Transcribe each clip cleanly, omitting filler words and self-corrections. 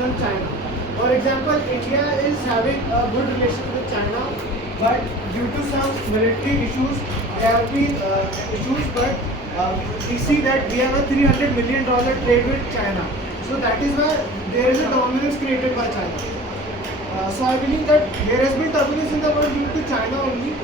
than China. For example, India is having a good relation with China, but due to some military issues, there have been issues. But we see that we have a $300 million trade with China. So that is why there is a dominance created by China. So I believe that there has been turbulence in the world due to China only.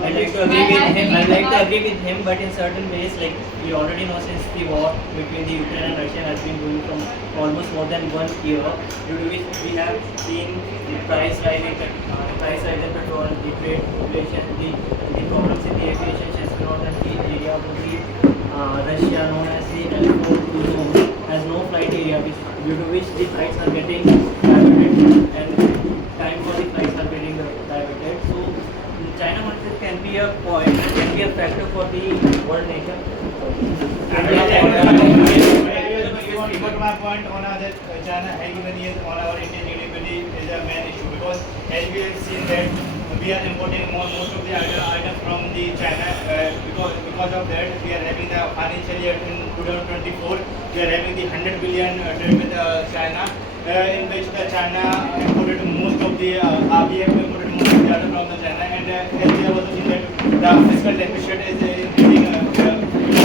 I'd like to agree with him. I'd like to agree with him, but in certain ways, like we already know, since the war between the Ukraine and Russia has been going from almost more than 1 year, due to which we have seen the price rise in petrol, the trade inflation, the problems in the aviation channel, and the area of the Russia known as the L4 zone has no flight area, due to which the flights are getting diverted and time for the flights are getting diverted. So China market can be a point, can be a factor for the world nation. But my point on that China hegemony on our Indian GDP is a main issue, because as we have seen that we are importing most of the items from the China, because of that we are having the financial year in 2024, we are having the 100 billion trade with China, in which the China imported most of the we have imported most of the items from the China, and as we have also seen that the fiscal deficit is increasing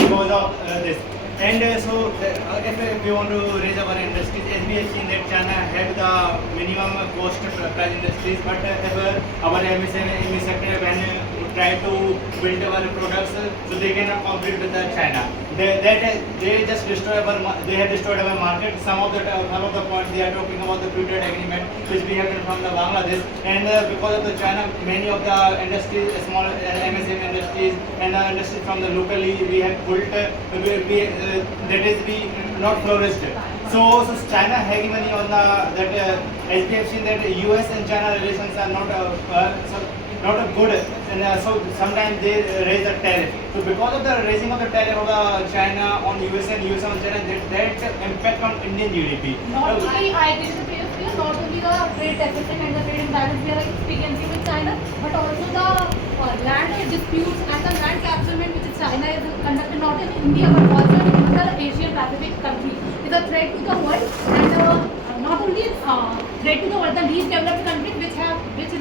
because of this. And so if we want to raise our industries, as we have seen that China have the minimum cost price industries, but our MSME sector, when try to build our products, so they cannot compete with China. They just destroy they have destroyed our market. Some of the points they are talking about the free trade agreement which we have from the Bangladesh, and because of the China, many of the industries, small MSME industries and industries from the locally we have built, that is we not flourished. So China hegemony on the that as we have seen that US and China relations are not not good, and so sometimes they raise the tariff. So because of the raising of the tariff of China on US and US on China, that impact on Indian GDP. Not only I agree with the previous speaker, not only the trade deficit and the trade imbalance we are experiencing with China, but also the land disputes and the land capturement which China is conducting not in India but also in other Asian Pacific countries is a threat to the world, and not only threat to the world, the least developed countries which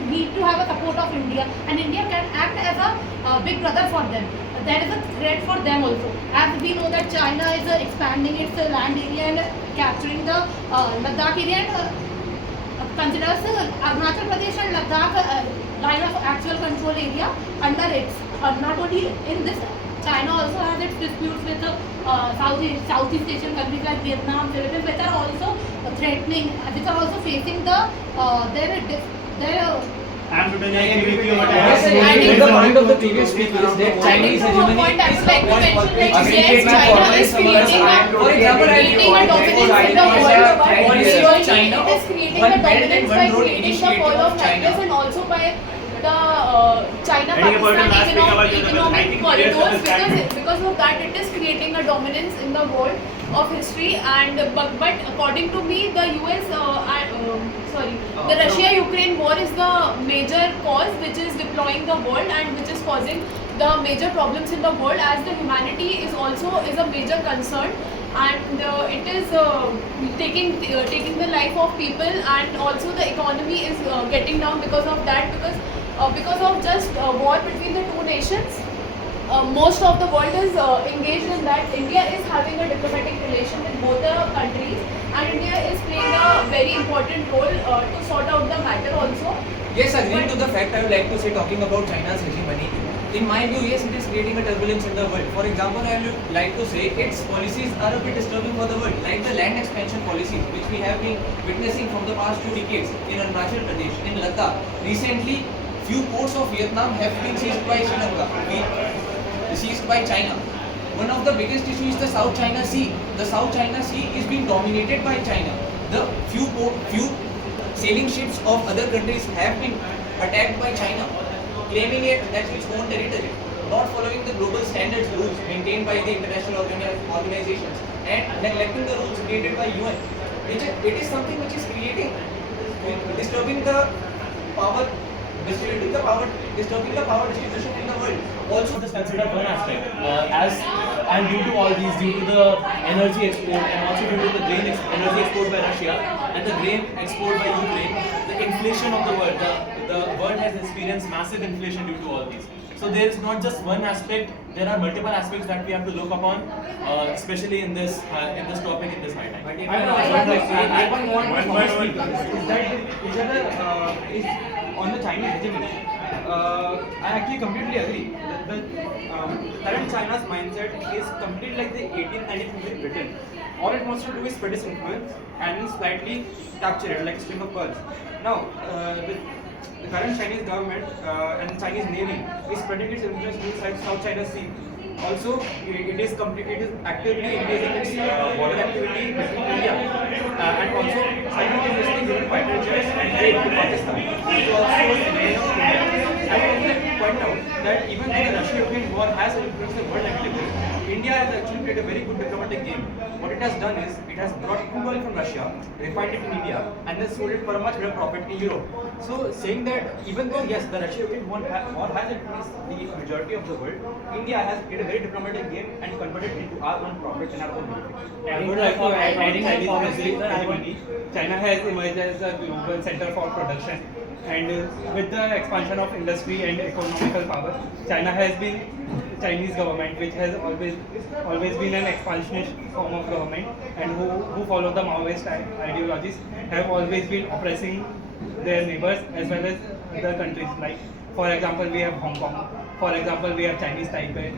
need to have a support of India, and India can act as a big brother for them. That is a threat for them also. As we know that China is expanding its land area and capturing the Ladakh area, and considers Arunachal Pradesh and Ladakh line of actual control area under it. Not only in this, China also has its disputes with Southeast Asian countries like Vietnam, Philippines, which are also threatening, which are also facing the their I am totally agree with you. But the point of the previous speaker is that Chinese hegemony point I would like to mention that is yes, China is creating for example, a dominance in the world, policy of China it is creating one a belt and dominance one by road creating the initiative fall of of China. nexus, and also by the China-Pakistan economic corridors, because of that it is creating a dominance in the world of history. And but according to me, the the Russia-Ukraine war is the major cause which is deploying the world and which is causing the major problems in the world, as the humanity is a major concern, and it is taking the life of people, and also the economy is getting down because of that, because of just war between the two nations. Most of the world is engaged in that. India is having a diplomatic relation with both the countries, and India is playing a very important role to sort out the matter also. Yes, agreeing to the fact, I would like to say, talking about China's hegemony, in my view, yes, it is creating a turbulence in the world. For example, I would like to say its policies are a bit disturbing for the world, like the land expansion policies, which we have been witnessing from the past 2 decades in Arunachal Pradesh, in Ladakh. Recently, few ports of Vietnam have been seized by Sri Lanka, seized by China. One of the biggest issues is the South China Sea. The South China Sea is being dominated by China. The few sailing ships of other countries have been attacked by China, claiming it as its own territory, not following the global standards rules maintained by the international organizations, and neglecting the rules created by UN. It is something which is disturbing the power distribution in the world. also just consider one aspect as and due to all these, due to the energy export and also due to the energy export by Russia and the grain export by Ukraine, the inflation of the world, the world has experienced massive inflation due to all these. So there is not just one aspect; there are multiple aspects that we have to look upon, especially in this topic in this high time. But if I know, I but like, I want to speak is that is on the Chinese hegemony. I actually completely agree. The current China's mindset is completely like the 1893 Britain. All it wants to do is spread its influence and slightly capture it like a string of pearls. Now, the current Chinese government and the Chinese Navy is spreading its influence inside South China Sea. Also, it is actively engaging its border activity between India and also simultaneously giving fighter jets and aid to Pakistan. It also I would like to point out that even though the Russia-Ukraine war has influenced the world actively, India has actually played a very good diplomatic game. What it has done is it has brought crude oil from Russia, refined it in India, and then sold it for a much better profit in Europe. So, saying that even though yes, the Russia-Ukraine war has influenced the majority of the world, India has played a very diplomatic game and converted it into our own profit and our own benefit. I would like to add on Chinese hegemony. China has emerged as a global center for production, and with the expansion of industry and economical power, Chinese government, which has always been an expansionist form of government, and who follow the Maoist ideologies, have always been oppressing their neighbors as well as other countries. Like, for example, we have Hong Kong. For example, we have Chinese Taipei,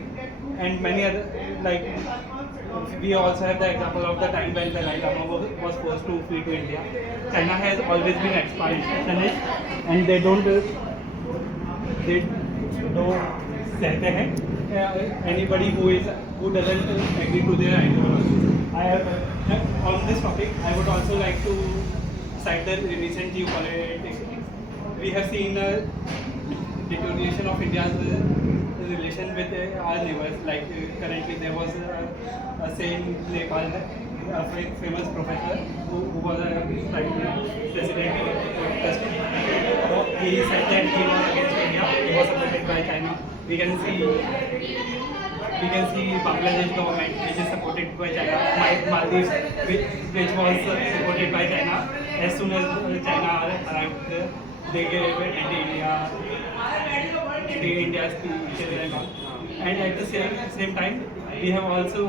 and many other, like, we also have the example of the time when Dalai Lama was forced to flee to India. China has always been expansionist, and they don't सहते हैं anybody who doesn't agree to their ideology. On this topic, I would also like to cite the recent geopolitics. We have seen a deterioration of India's relation with our neighbors. Like, currently there was a saying in Nepal, a famous professor who was a president. He said that he was against India. He was supported by China. We can see Bangladesh government, which is supported by China. Maldives, which was supported by China. As soon as China arrived there, they gave anti-India speeches and all. And at the same time, we have also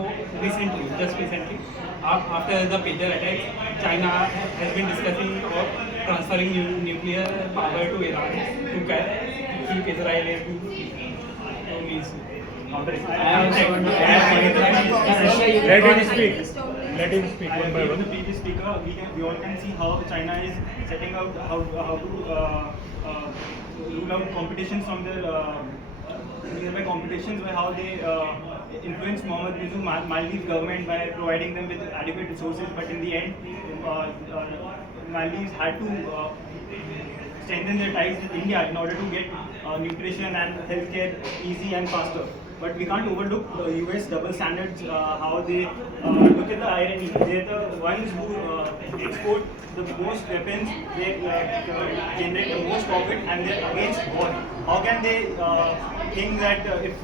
just recently, after the pager attacks, China has been discussing about transferring nuclear power to Iran to keep Israel Let him speak. Let him speak one by The one. previous speaker, we all can see how China is setting out how to rule out competitions from their nearby competitions, by how they influence Maldives government by providing them with adequate resources. But in the end, Maldives had to strengthen their ties with India in order to get nutrition and healthcare easy and faster. But we can't overlook US double standards, how they look at the irony. They're the ones who export the most weapons, they generate the most profit, and they're against war. How can they think that if